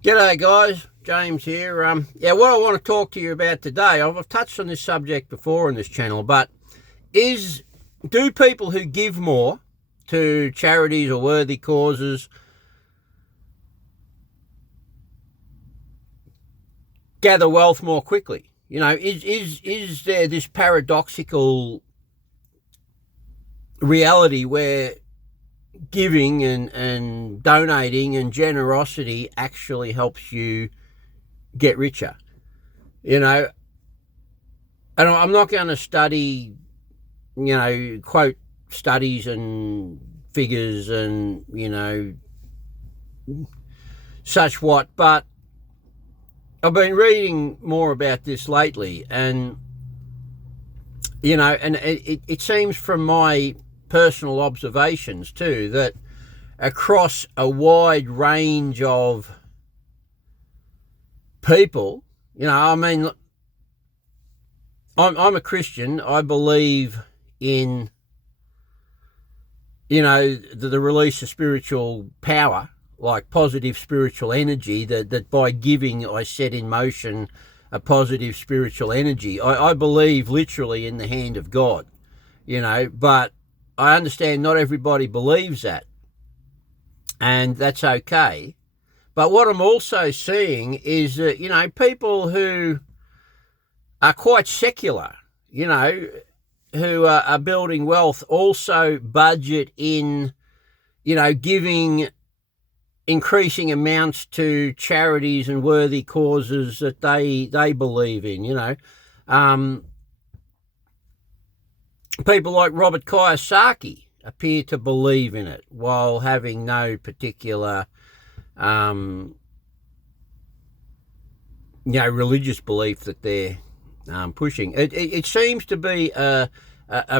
G'day guys, James here. What I want to talk to you about today, I've touched on this subject before on this channel, but do people who give more to charities or worthy causes gather wealth more quickly? You know, is there this paradoxical reality where giving and donating and generosity actually helps you get richer? You know, and I'm not going to study, quote studies and figures and, such what, but I've been reading more about this lately, and, it seems from my personal observations too that across a wide range of people, I'm a Christian. I believe in, the release of spiritual power, like positive spiritual energy, that by giving I set in motion a positive spiritual energy. I believe literally in the hand of God, but I understand not everybody believes that, and that's okay. But what I'm also seeing is that, people who are quite secular, who are building wealth, also budget in, giving increasing amounts to charities and worthy causes that they believe in, People like Robert Kiyosaki appear to believe in it while having no particular, religious belief that they're pushing. It seems to be a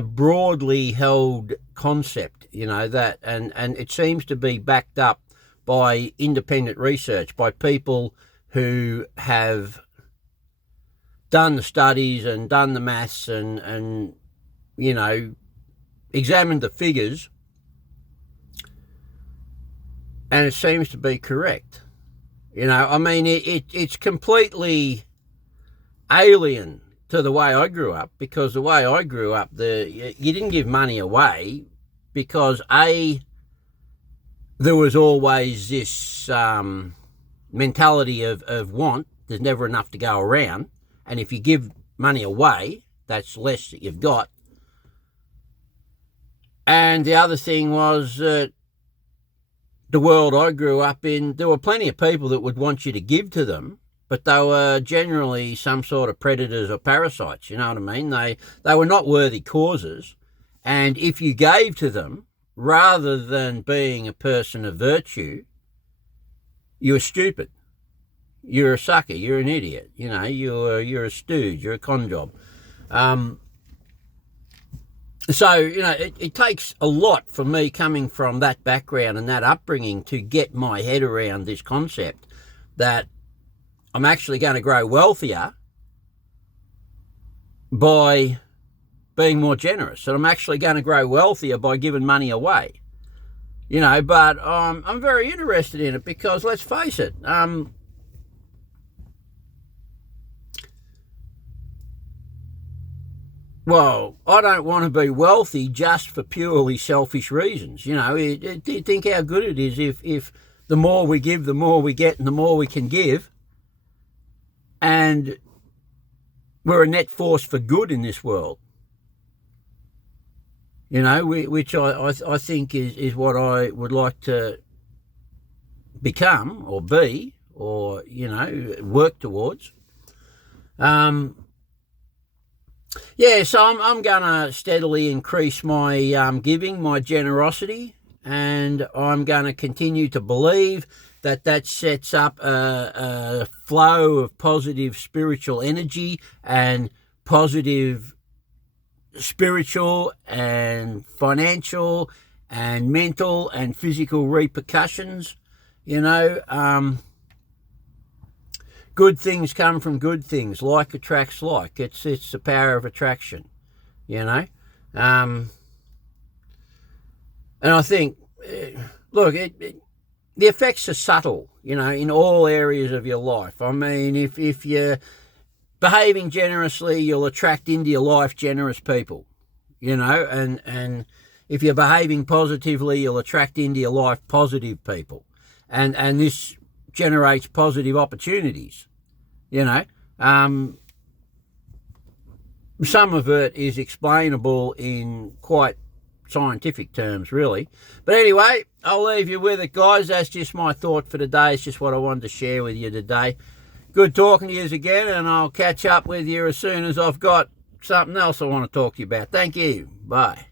broadly held concept, that, and it seems to be backed up by independent research, by people who have done the studies and done the maths and examined the figures, and it seems to be correct. It's completely alien to the way I grew up, because the way I grew up, you didn't give money away because, there was always this mentality of want. There's never enough to go around, and if you give money away, that's less that you've got. And the other thing was that the world I grew up in, there were plenty of people that would want you to give to them, but they were generally some sort of predators or parasites, you know what I mean? They were not worthy causes, and if you gave to them, rather than being a person of virtue, you were stupid. You're a sucker, you're an idiot, you're a stooge, you're a con job. So, it takes a lot for me, coming from that background and that upbringing, to get my head around this concept that I'm actually going to grow wealthier by being more generous, that I'm actually going to grow wealthier by giving money away. But I'm very interested in it because, let's face it, well, I don't want to be wealthy just for purely selfish reasons. Do you think how good it is if the more we give, the more we get, and the more we can give, and we're a net force for good in this world? Which I think is what I would like to become or be, or, work towards. So I'm going to steadily increase my giving, my generosity, and I'm going to continue to believe that sets up a flow of positive spiritual energy and positive spiritual and financial and mental and physical repercussions. Good things come from good things. Like attracts like. It's the power of attraction, And I think, look, the effects are subtle. you know, in all areas of your life. I mean, if you're behaving generously, you'll attract into your life generous people, you know, and if you're behaving positively, you'll attract into your life positive people. And this generates positive opportunities, you know. Some of it is explainable in quite scientific terms, really. But anyway, I'll leave you with it, guys. That's just my thought for today. It's just what I wanted to share with you today. Good talking to you again, and I'll catch up with you as soon as I've got something else I want to talk to you about. Thank you. Bye.